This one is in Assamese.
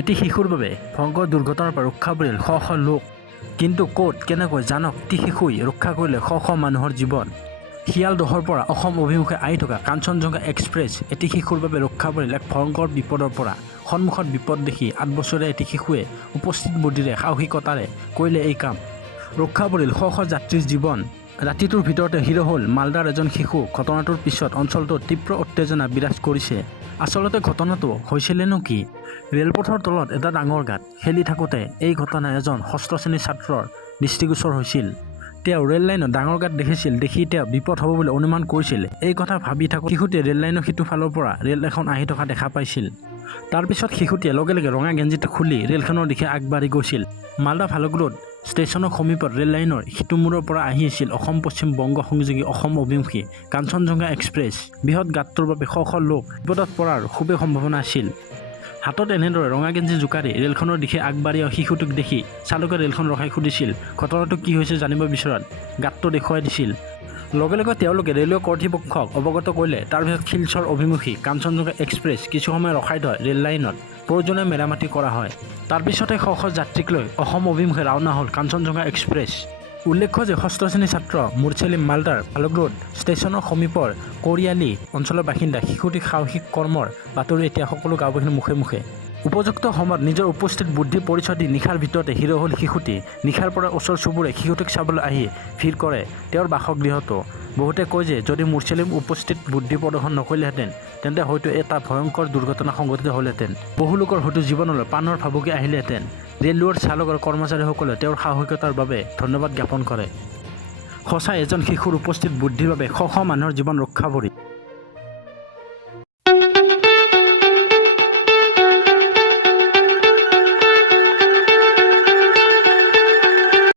এটি শিশুৰ বাবে ভয়ংকৰ দুৰ্ঘটনাৰ পৰা ৰক্ষা পৰিল শ শ লোক। কিন্তু ক'ত কেনেকৈ জানক এটি শিশুই ৰক্ষা কৰিলে শ শ মানুহৰ জীৱন। শিয়ালদহৰ পৰা অসম অভিমুখে আহি থকা কাঞ্চনজংঘা এক্সপ্ৰেছ এটি শিশুৰ বাবে ৰক্ষা পৰিল এক ভয়ংকৰ বিপদৰ পৰা। সন্মুখত বিপদ দেখি 8 বছৰীয়া এটি শিশুৱে উপস্থিত বুদ্ধিৰে সাহসিকতাৰে কৰিলে এই কাম। ৰক্ষা পৰিল শ শ যাত্ৰীৰ জীৱন। ৰাতিটোৰ ভিতৰতে হিৰ' হ'ল মালদাৰ এজন শিশু। ঘটনাটোৰ পিছত অঞ্চলটোত তীব্ৰ উত্তেজনা বিৰাজ কৰিছে। আচলতে ঘটনাটো হৈছিলেনো কি? ৰেলপথৰ তলত এটা ডাঙৰ গাঁত খেলি থাকোঁতে এই ঘটনা এজন ষষ্ঠ শ্ৰেণীৰ ছাত্ৰৰ দৃষ্টিগোচৰ হৈছিল। তেওঁ ৰেল লাইনত ডাঙৰ গাঁত দেখি তেওঁ বিপদ হ'ব বুলি অনুমান কৰিছিল। এই কথা ভাবি থাকোঁ শিশুটিয়ে ৰেল লাইনৰ সিটো ফালৰ পৰা ৰেল এখন আহি থকা দেখা পাইছিল। তাৰপিছত শিশুটিয়ে লগে লগে ৰঙা গেঞ্জিটো খুলি ৰেলখনৰ দিশে আগবাঢ়ি গৈছিল। মালদা ভালুক ৰোড ষ্টেচনৰ সমীপত ৰেল লাইনৰ সিটো মূৰৰ পৰা আহি আছিল অসম পশ্চিম বংগ সংযোগী অসম অভিমুখী কাঞ্চনজংঘা এক্সপ্ৰেছ। বৃহৎ গাঁতটোৰ বাবে শ শ লোক বিপদত পৰাৰ খুবেই সম্ভাৱনা আছিল। হাতত এনেদৰে ৰঙা গেঞ্জি জোকাৰি ৰেলখনৰ দিশে আগবাঢ়ি শিশুটোক দেখি চালকে ৰেলখন ৰখাই সুধিছিল ঘটনাটো কি হৈছে জানিব বিচৰাত গাঁতটো দেখুৱাই দিছিল। লগে লগে তেওঁলোকে ৰেলৱে কৰ্তৃপক্ষক অৱগত কৰিলে। তাৰপিছত শিলচৰ অভিমুখী কাঞ্চনজংঘা এক্সপ্ৰেছ কিছু সময় ৰখাই থয় ৰেল লাইনত প্ৰয়োজনীয় মেৰামতি কৰা হয়। তাৰপিছতে শ শ যাত্ৰীক লৈ অসম অভিমুখে ৰাওনা হ'ল কাঞ্চনজংঘা এক্সপ্ৰেছ। উল্লেখ্য যে ষষ্ঠ শ্ৰেণীৰ ছাত্ৰ মুৰচেলিম মালদাৰ ভালুক ৰোড ষ্টেচনৰ সমীপৰ কৰিয়ালি অঞ্চলৰ বাসিন্দা। শিশুটিৰ সাহসিক কৰ্মৰ বাতৰি এতিয়া সকলো গাঁওবাসীৰ মুখে মুখে। উপযুক্ত সময়ত নিজৰ উপস্থিত বুদ্ধি পৰিচয় দি নিশাৰ ভিতৰতে হিৰ' হ'ল শিশুটি। নিশাৰ পৰা ওচৰ চুবুৰীয়াই শিশুটিক চাবলৈ আহি ভিৰ কৰে তেওঁৰ বাসগৃহতো। বহুতে কয় যে যদি মুৰচেলিম উপস্থিত বুদ্ধি প্ৰদৰ্শন নকৰিলেহেঁতেন তেন্তে হয়তো এটা ভয়ংকৰ দুৰ্ঘটনা সংঘটিত হ'লহেঁতেন। বহু লোকৰ হয়তো জীৱনলৈ প্ৰাণৰ ভাবুকি আহিলেহেঁতেন। ৰেলৱেৰ চালক আৰু কৰ্মচাৰীসকলে তেওঁৰ সাহসিকতাৰ বাবে ধন্যবাদ জ্ঞাপন কৰে। সঁচাই এজন শিশুৰ উপস্থিত বুদ্ধিৰ বাবে শ শ মানুহৰ জীৱন ৰক্ষা পৰিল।